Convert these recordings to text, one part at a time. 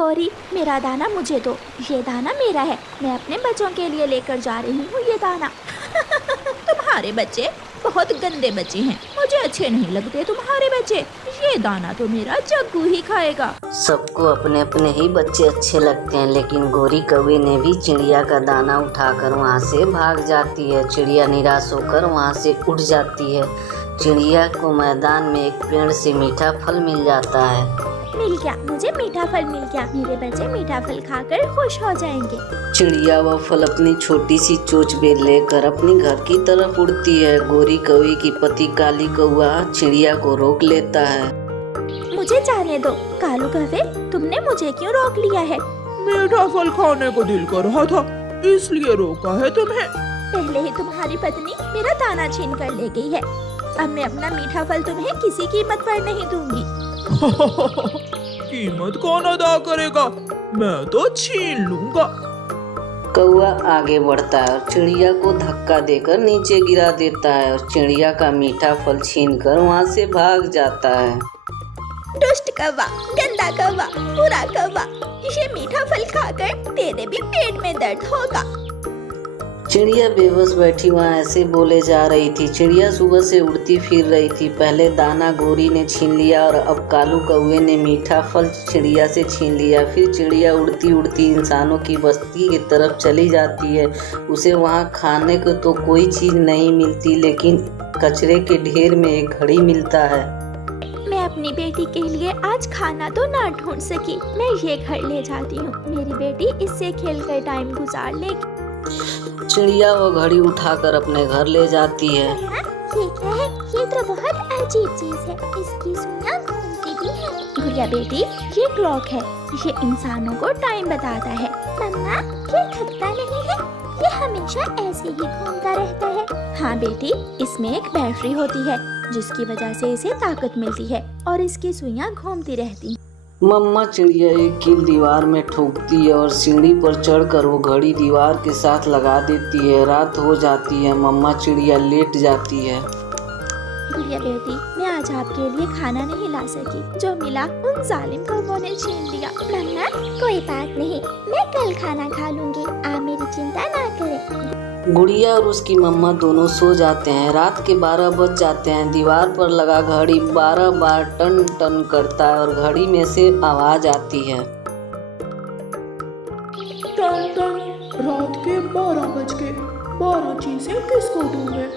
गौरी, मेरा दाना मुझे दो, ये दाना मेरा है, मैं अपने बच्चों के लिए लेकर जा रही हूँ ये दाना। तुम्हारे बच्चे बहुत गंदे बच्चे हैं, मुझे अच्छे नहीं लगते तुम्हारे बच्चे, ये दाना तो मेरा जग्गू ही खाएगा। सबको अपने अपने ही बच्चे अच्छे लगते हैं, लेकिन गोरी कौवे ने भी चिड़िया का दाना उठाकर वहाँ से भाग जाती है। चिड़िया निराश होकर वहाँ से उड़ जाती है। चिड़िया को मैदान में एक पेड़ से मीठा फल मिल जाता है। मिल गया, मुझे मीठा फल मिल गया, मेरे बच्चे मीठा फल खाकर खुश हो जाएंगे। चिड़िया वह फल अपनी छोटी सी चोंच में लेकर अपनी घर की तरफ उड़ती है। गोरी कौवे की पति काली कौवा चिड़िया को रोक लेता है। मुझे जाने दो कालू कौवे, तुमने मुझे क्यों रोक लिया है? मीठा फल खाने को दिल कर रहा था, इसलिए रोका है तुम्हें। पहले ही तुम्हारी पत्नी मेरा दाना छीन कर ले गई है, अब मैं अपना मीठा फल तुम्हें किसी कीमत पर नहीं दूंगी। कीमत कौन अदा करेगा, मैं तो छीन लूंगा। कौवा आगे बढ़ता है और चिड़िया को धक्का देकर नीचे गिरा देता है और चिड़िया का मीठा फल छीनकर वहाँ से भाग जाता है। दुष्ट कौवा, गंदा कौवा, बुरा कौवा, ये मीठा फल खाकर तेरे भी पेट में दर्द होगा। चिड़िया बेबस बैठी वहाँ ऐसे बोले जा रही थी। चिड़िया सुबह से उड़ती फिर रही थी। पहले दाना गोरी ने छीन लिया और अब कालू कौवे ने मीठा फल चिड़िया से छीन लिया। फिर चिड़िया उड़ती उड़ती इंसानों की बस्ती की तरफ चली जाती है। उसे वहाँ खाने को तो कोई चीज़ नहीं मिलती, लेकिन कचरे के ढेर में एक घड़ी मिलता है। मैं अपनी बेटी के लिए आज खाना तो ना ढूंढ सकी, मैं ये घर ले जाती हूँ, मेरी बेटी इससे खेल कर टाइम गुजार लेगी। चिड़िया वो घड़ी उठाकर अपने घर ले जाती है। ये क्या है? ये तो बहुत अजीब चीज है, इसकी सुइयां घूमती भी है। गुड़िया बेटी, ये क्लॉक है, ये इंसानों को टाइम बताता है। मम्मा, ये थकता नहीं है, ये हमेशा ऐसे ही घूमता रहता है। हाँ बेटी, इसमें एक बैटरी होती है जिसकी वजह से इसे ताकत मिलती है और इसकी सुइयां घूमती रहती। मम्मा चिड़िया एक कील दीवार में ठोकती है और सीढ़ी पर चढ़कर वो घड़ी दीवार के साथ लगा देती है। रात हो जाती है। मम्मा चिड़िया लेट जाती है। गुड़िया बेटी, मैं आज आपके लिए खाना नहीं ला सकी, जो मिला उन जालिम कौवों ने छीन लिया। मम्मा, कोई बात नहीं, मैं कल खाना खा लूंगी, आप मेरी चिंता ना करें। गुड़िया और उसकी मम्मा दोनों सो जाते हैं। रात के 12 बज जाते हैं। दीवार पर लगा घड़ी 12 बार टन टन करता है और घड़ी में से आवाज आती है, टन टन, रात के 12 बज के 12 चीजें किसको दूं मैं?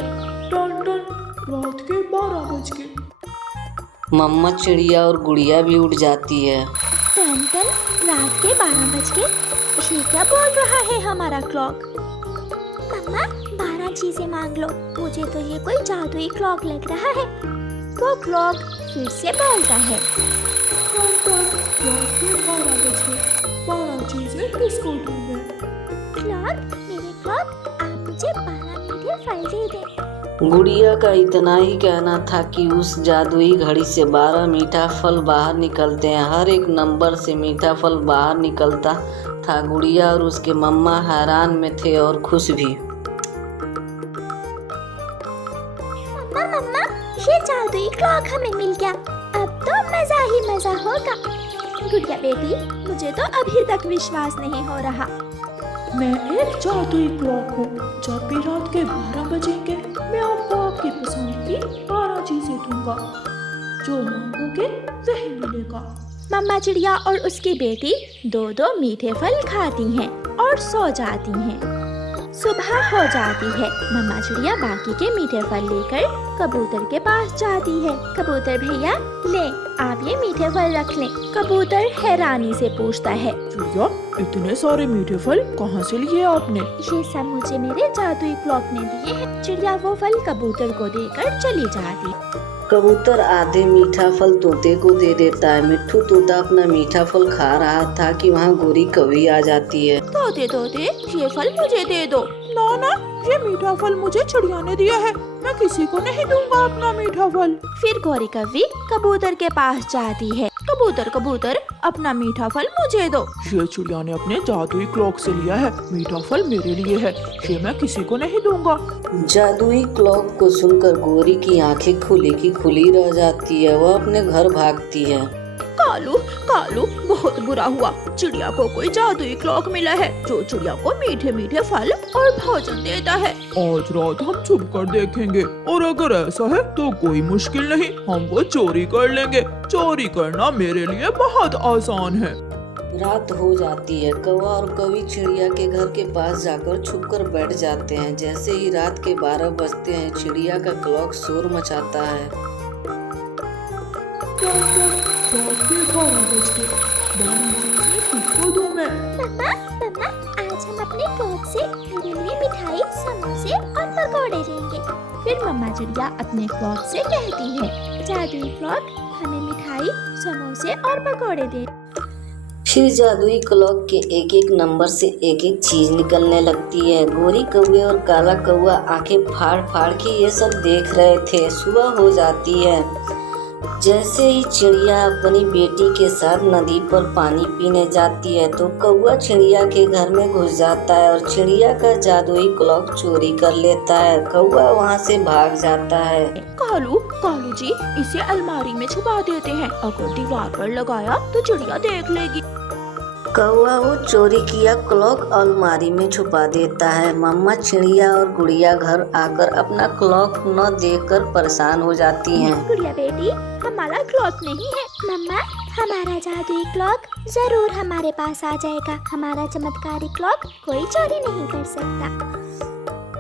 टन टन, रात के 12 बज के। मम्मा चिड़िया और गुड़िया भी उठ जाती है। टन टन, रात के 12 बज के, ये क्या बोल रहा है हमारा क्लॉक? मम्मा, 12 चीजें मांग लो, मुझे तो ये कोई जादुई क्लॉक लग रहा है। वो क्लॉक फिर से बोलता है, टन टन, रात के 12 बज के 12 चीजें किसको दूं मैं? क्लॉक, मेरे क्लॉक, आप मुझे 12 मीठे फल दे दें। गुड़िया का इतना ही कहना था कि उस जादुई घड़ी से 12 मीठा फल बाहर निकलते हैं। हर एक नंबर से मीठा फल बाहर निकलता था। गुड़िया और उसके मम्मा हैरान में थे और खुश भी। मम्मा मम्मा, ये जादुई क्लॉक हमें मिल गया, अब तो मजा ही मजा होगा। गुड़िया बेटी, मुझे तो अभी तक विश्वास नहीं हो रहा। मैं एक जादुई क्लॉक हूँ, जब भी रात के 12 बजेंगे मैं आपको आपकी पसंद की 12 चीजें दूंगा, जो मांगोगे वही मिलेगा। मम्मा चिड़िया और उसकी बेटी 2-2 मीठे फल खाती हैं और सो जाती हैं। सुबह हो जाती है। मम्मा चिड़िया बाकी के मीठे फल लेकर कबूतर के पास जाती है। कबूतर भैया, ले आप ये मीठे फल रख लें। कबूतर हैरानी से पूछता है, चिड़िया, इतने सारे मीठे फल कहाँ से लिए आपने? ये सब मुझे मेरे जादुई क्लॉक ने दिए हैं। चिड़िया वो फल कबूतर को देकर चली जाती। कबूतर आधे मीठा फल तोते को दे देता है। मिट्ठू तोता अपना मीठा फल खा रहा था कि वहाँ गोरी कौवी आ जाती है। तोते तोते, ये फल मुझे दे दो। ना ना, ये मीठा फल मुझे चिड़िया ने दिया है, मैं किसी को नहीं दूंगा अपना मीठा फल। फिर गोरी कौवी कबूतर के पास जाती है। कबूतर कबूतर, अपना मीठा फल मुझे दो। ये चिड़िया ने अपने जादुई क्लॉक से लिया है, मीठा फल मेरे लिए है, ये मैं किसी को नहीं दूंगा। जादुई क्लॉक को सुनकर गोरी की आंखें खुली की खुली रह जाती है। वह अपने घर भागती है। कालू कालू बहुत बुरा हुआ, चिड़िया को कोई जादुई क्लॉक मिला है जो चिड़िया को मीठे मीठे फल और भोजन देता है। आज रात हम छुप कर देखेंगे और अगर ऐसा है तो कोई मुश्किल नहीं, हम वो चोरी कर लेंगे। चोरी करना मेरे लिए बहुत आसान है। रात हो जाती है। कौवा और कौवी चिड़िया के घर के पास जाकर छुप कर बैठ जाते हैं। जैसे ही रात के 12 बजते हैं, चिड़िया का क्लॉक शोर मचाता है। मम्मा मम्मा, आज हम अपने क्लॉक से मेरे लिए मिठाई, समोसे और पकौड़े लेंगे। फिर मम्मा चिड़िया अपने क्लॉक से कहती है, जादुई क्लॉक हमें मिठाई, समोसे और पकौड़े दे। फिर जादुई क्लॉक के एक एक नंबर से एक एक चीज निकलने लगती है। गोरी कौवे और काला कौवा आंखें फाड़ फाड़ के ये सब देख रहे थे। सुबह हो जाती है। जैसे ही चिड़िया अपनी बेटी के साथ नदी पर पानी पीने जाती है तो कौवा चिड़िया के घर में घुस जाता है और चिड़िया का जादुई क्लॉक चोरी कर लेता है। कौवा वहाँ से भाग जाता है। कालू कालू जी, इसे अलमारी में छुपा देते हैं, अगर दीवार पर लगाया तो चिड़िया देख लेगी। कौवा वो चोरी किया क्लॉक अलमारी में छुपा देता है। मम्मा चिड़िया और गुड़िया घर आकर अपना क्लॉक न देखकर परेशान हो जाती हैं। गुड़िया बेटी, हमारा क्लॉक नहीं है। मम्मा, हमारा जादुई क्लॉक जरूर हमारे पास आ जाएगा। हमारा चमत्कारी क्लॉक कोई चोरी नहीं कर सकता।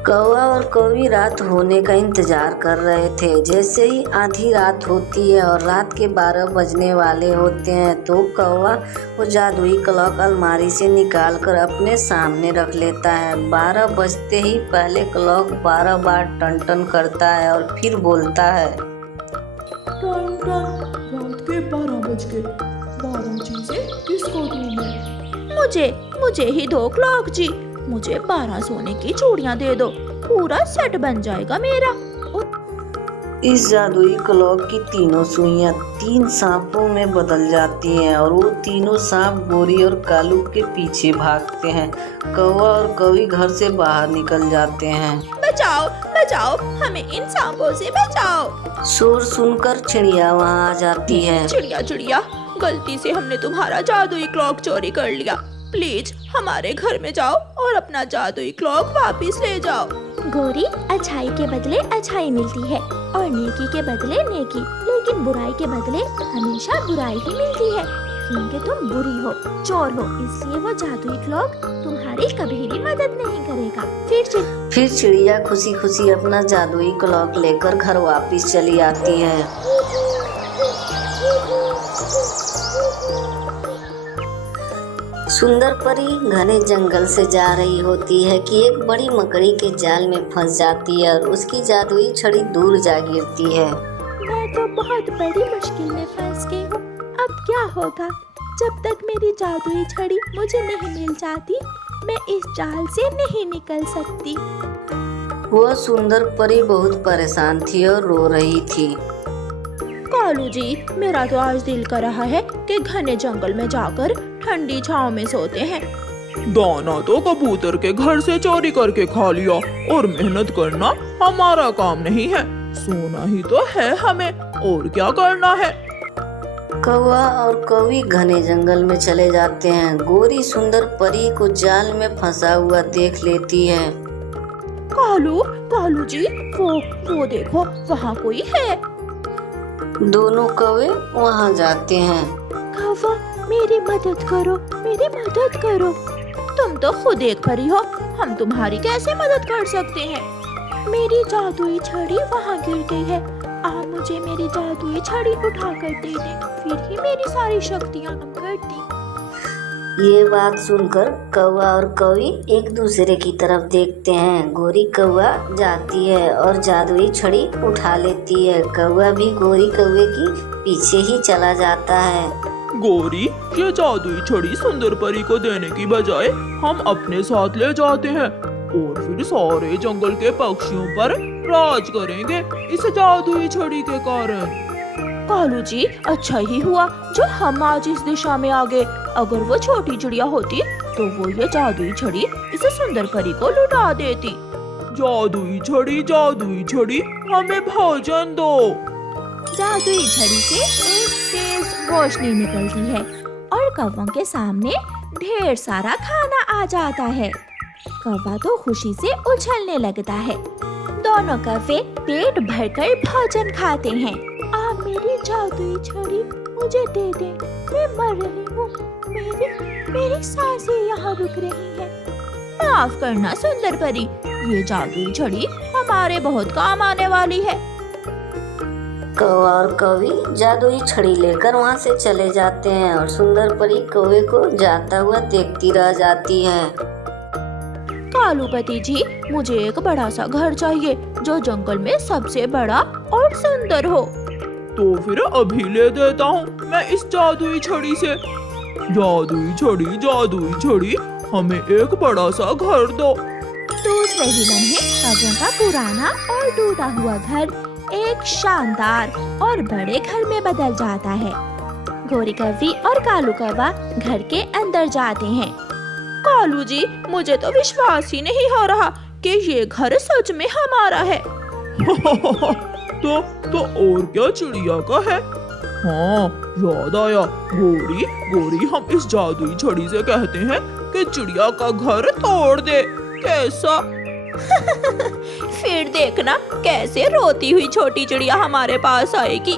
कौवा और कौवी रात होने का इंतजार कर रहे थे। जैसे ही आधी रात होती है और रात के 12 बजने वाले होते हैं तो कौवा वो जादुई क्लॉक अलमारी से निकाल कर अपने सामने रख लेता है। 12 बजते ही पहले क्लॉक 12 बार टन टन करता है और फिर बोलता है, टन टन, रात के 12 बज गए। 12 चीजें किसको दूं मैं? मुझे ही दो क्लॉक जी। मुझे 12 सोने की चूड़ियाँ दे दो, पूरा सेट बन जाएगा मेरा। इस जादुई क्लॉक की तीनों सुइयां 3 सांपों में बदल जाती हैं और वो तीनों सांप गोरी और कालू के पीछे भागते हैं। कौवा और कौवी घर से बाहर निकल जाते हैं। बचाओ बचाओ, हमें इन सांपों से बचाओ। शोर सुनकर चिड़िया वहाँ आ जाती है। चिड़िया, गलती से हमने तुम्हारा जादुई क्लॉक चोरी कर लिया। प्लीज हमारे घर में जाओ और अपना जादुई क्लॉक वापस ले जाओ। गोरी, अच्छाई के बदले अच्छाई मिलती है और नेकी के बदले नेकी, लेकिन बुराई के बदले हमेशा बुराई ही मिलती है। क्योंकि तुम बुरी हो, चोर हो, इसलिए वो जादुई क्लॉक तुम्हारी कभी भी मदद नहीं करेगा। फिर चिड़िया खुशी खुशी अपना जादुई क्लॉक लेकर घर वापस चली आती है। सुंदर परी घने जंगल से जा रही होती है कि एक बड़ी मकड़ी के जाल में फंस जाती है और उसकी जादुई छड़ी दूर जा गिरती है। मैं तो बहुत बड़ी मुश्किल में फंस गई हूँ। अब क्या होगा? जब तक मेरी जादुई छड़ी मुझे नहीं मिल जाती, मैं इस जाल से नहीं निकल सकती। वह सुंदर परी बहुत परेशान थी और रो रही थी। कालू जी, मेरा तो आज दिल कर रहा है कि घने जंगल में जाकर ठंडी छांव में सोते हैं। दाना तो कबूतर के घर से चोरी करके खा लिया और मेहनत करना हमारा काम नहीं है। सोना ही तो है हमें, और क्या करना है। कौवा और कौवी घने जंगल में चले जाते हैं। गोरी सुंदर परी को जाल में फंसा हुआ देख लेती है। कालू जी, वो देखो, वहाँ कोई है। दोनों कौवे वहाँ जाते हैं। कौवा, मेरी मदद करो, मेरी मदद करो। तुम तो खुद एक परी हो, हम तुम्हारी कैसे मदद कर सकते हैं? मेरी जादुई छड़ी वहाँ गिर गई है। आप मुझे मेरी जादुई छड़ी उठाकर दे दें, फिर ही मेरी सारी शक्तियाँ काम करती। ये बात सुनकर कौवा और कौवी एक दूसरे की तरफ देखते हैं। गोरी कौवा जाती है और जादुई छड़ी उठा लेती है। कौवा भी गोरी कौवे की पीछे ही चला जाता है। गोरी, ये जादुई छड़ी सुंदर परी को देने की बजाय हम अपने साथ ले जाते हैं और फिर सारे जंगल के पक्षियों पर राज करेंगे इस जादुई छड़ी के कारण। कालू जी, अच्छा ही हुआ जो हम आज इस दिशा में आ गए। अगर वो छोटी चिड़िया होती तो वो ये जादुई छड़ी इस सुंदर परी को लुटा देती। जादुई छड़ी, हमें भोजन दो। जादुई छड़ी से एक तेज रोशनी निकलती है और कौवों के सामने ढेर सारा खाना आ जाता है। कौवा तो खुशी से उछलने लगता है। दोनों कौवे पेट भरकर भोजन खाते हैं। आप मेरी जादुई छड़ी मुझे दे दें, मैं मर रही हूँ। मेरी सांसें यहाँ रुक रही हैं। माफ करना सुंदर परी, ये जादुई छड़ी हमारे बहुत काम आने वाली है। कौवा और कौवी जादुई छड़ी लेकर वहाँ से चले जाते हैं और सुंदर परी कौवे को जाता हुआ देखती रह जाती है। कालूपति जी, मुझे एक बड़ा सा घर चाहिए जो जंगल में सबसे बड़ा और सुंदर हो। तो फिर अभी ले देता हूँ मैं इस जादुई छड़ी से। जादुई छड़ी हमें एक बड़ा सा घर दो। दूसरे ही लम्हे कौवों का पुराना और टूटा हुआ घर एक शानदार और बड़े घर में बदल जाता है। गोरी कौवी और कालू कौवा घर के अंदर जाते हैं। कालू जी, मुझे तो विश्वास ही नहीं हो रहा कि ये घर सच में हमारा है। तो और क्या चिड़िया का है? हाँ, याद आया। गोरी हम इस जादुई छड़ी से कहते हैं कि चिड़िया का घर तोड़ दे। कैसा? फिर देखना कैसे रोती हुई छोटी चिड़िया हमारे पास आएगी।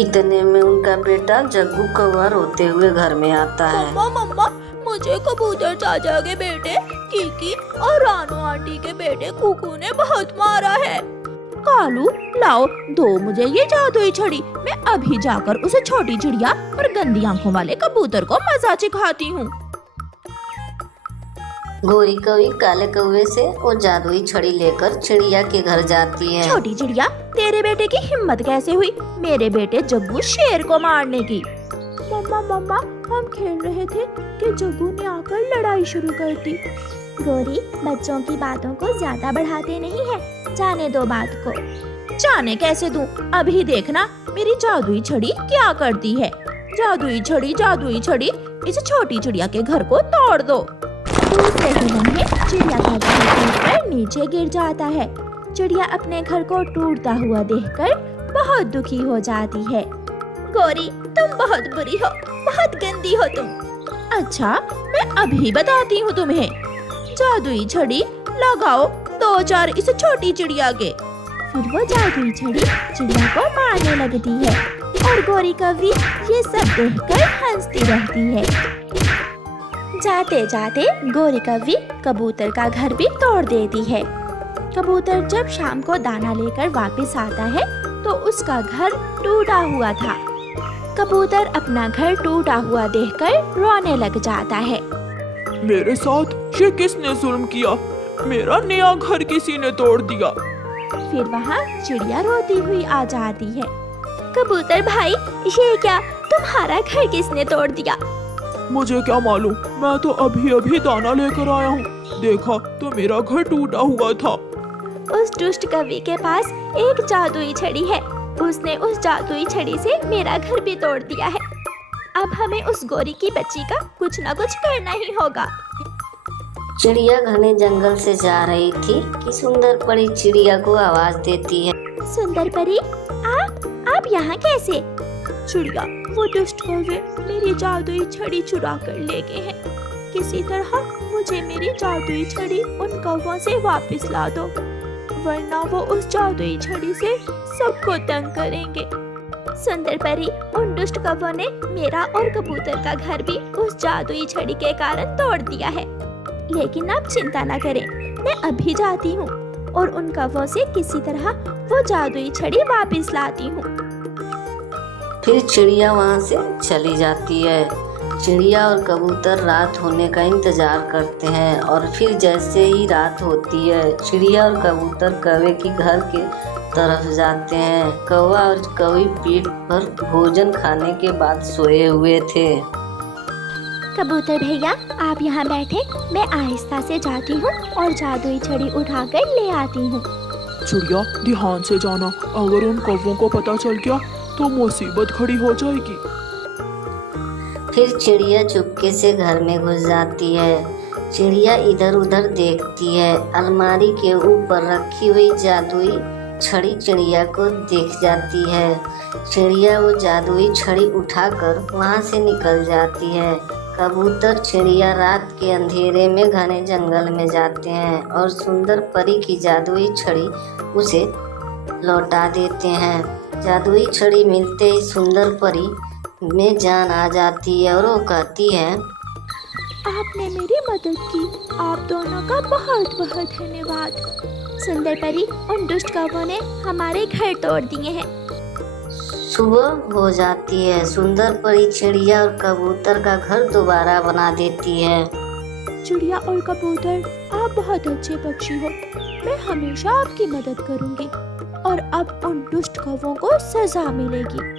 इतने में उनका बेटा जग्गू कौवा रोते हुए घर में आता है। मम्मा, मुझे कबूतर चाचा के बेटे कीकी और रानू आंटी के बेटे कुकू ने बहुत मारा है। कालू, लाओ दो मुझे ये जादुई छड़ी। मैं अभी जाकर उसे छोटी चिड़िया और गंदी आंखों वाले कबूतर को मजा सिखाती हूँ। गोरी कौवी काले कौवे से वो जादुई छड़ी लेकर चिड़िया के घर जाती है। छोटी चिड़िया, तेरे बेटे की हिम्मत कैसे हुई मेरे बेटे जग्गू शेर को मारने की? मम्मा, हम खेल रहे थे कि जग्गू ने आकर लड़ाई शुरू कर दी। गोरी, बच्चों की बातों को ज्यादा बढ़ाते नहीं है, जाने दो बात को। जाने कैसे दूं? अभी देखना मेरी जादुई छड़ी क्या करती है। जादुई छड़ी, इस छोटी चिड़िया के घर को तोड़ दो। दूसरे ही लम्हे चिड़िया का घर टूटकर नीचे गिर जाता है। चिड़िया अपने घर को टूटता हुआ देखकर बहुत दुखी हो जाती है। गोरी, तुम बहुत बुरी हो, बहुत गंदी हो तुम। अच्छा, मैं अभी बताती हूँ तुम्हें। जादुई छड़ी लगाओ 2-4 इस छोटी चिड़िया के। फिर वो जादुई छड़ी चिड़िया को मारने लगती है और गोरी कौवी ये सब देखकर हंसती रहती है। जाते जाते गोरी कौवी कबूतर का घर भी तोड़ देती है। कबूतर जब शाम को दाना लेकर वापस आता है तो उसका घर टूटा हुआ था। कबूतर अपना घर टूटा हुआ देखकर रोने लग जाता है। मेरे साथ ये किसने जुल्म किया? मेरा नया घर किसी ने तोड़ दिया। फिर वहाँ चिड़िया रोती हुई आ जाती है। कबूतर भाई, ये क्या, तुम्हारा घर किसने तोड़ दिया? मुझे क्या मालूम, मैं तो अभी दाना लेकर आया हूँ। देखा तो मेरा घर टूटा हुआ था। उस दुष्ट कवि के पास एक जादुई छड़ी है। उसने उस जादुई छड़ी से मेरा घर भी तोड़ दिया है। अब हमें उस गोरी की बच्ची का कुछ न कुछ करना ही होगा। चिड़िया घने जंगल से जा रही थी कि सुंदर परी चिड़िया को आवाज देती है। सुंदर परी, आप यहाँ कैसे? चिड़िया, वो दुष्ट कौवे मेरी जादुई छड़ी चुरा कर ले गए हैं। किसी तरह मुझे मेरी जादुई छड़ी उन कौवों से वापस ला दो, वरना वो उस जादुई छड़ी से सबको तंग करेंगे। सुंदर परी, उन दुष्ट कौवों ने मेरा और कबूतर का घर भी उस जादुई छड़ी के कारण तोड़ दिया है। लेकिन आप चिंता न करें, मैं अभी जाती हूँ और उन कौवों से किसी तरह वो जादुई छड़ी वापस लाती हूँ। फिर चिड़िया वहाँ से चली जाती है। चिड़िया और कबूतर रात होने का इंतजार करते हैं और फिर जैसे ही रात होती है चिड़िया और कबूतर कौवे की घर के तरफ जाते हैं। कौवा और कौवी पेट भर भोजन खाने के बाद सोए हुए थे। कबूतर भैया, आप यहाँ बैठे, मैं आहिस्ता से जाती हूँ और जादुई छड़ी उठाकर ले आती हूँ। चिड़िया, ध्यान से जाना, अगर उन कौवों को पता चल गया तो मुसीबत खड़ी हो जाएगी। फिर चिड़िया चुपके से घर में घुस जाती है। चिड़िया इधर उधर देखती है। अलमारी के ऊपर रखी हुई जादुई छड़ी चिड़िया को देख जाती है। चिड़िया वो जादुई छड़ी उठाकर वहाँ से निकल जाती है। कबूतर चिड़िया रात के अंधेरे में घने जंगल में जाते हैं और सुंदर परी की जादुई छड़ी उसे लौटा देते हैं। जादुई छड़ी मिलते ही सुंदर परी में जान आ जाती है और वो कहती है, आपने मेरी मदद की, आप दोनों का बहुत बहुत धन्यवाद। सुंदर परी उन दुष्ट कौवों ने हमारे घर तोड़ दिए हैं। सुबह हो जाती है। सुंदर परी चिड़िया और कबूतर का घर दोबारा बना देती है। चिड़िया और कबूतर, आप बहुत अच्छे पक्षी हो, मैं हमेशा आपकी मदद करूंगी और अब उन दुष्ट कौवों को सजा मिलेगी।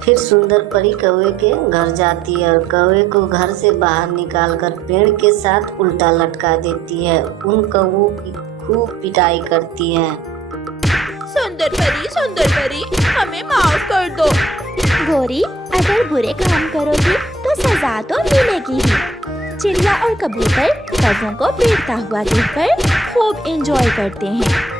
फिर सुंदर परी कौवे के घर जाती है और कौवे को घर से बाहर निकालकर पेड़ के साथ उल्टा लटका देती है। उन कौवों की खूब पिटाई करती है। सुंदर परी हमें माफ कर दो। गोरी, अगर बुरे काम करोगी तो सजा तो मिलेगी ही। चिड़िया और कबूतर कौवों को पीटता हुआ देखकर खूब एंजॉय करते हैं।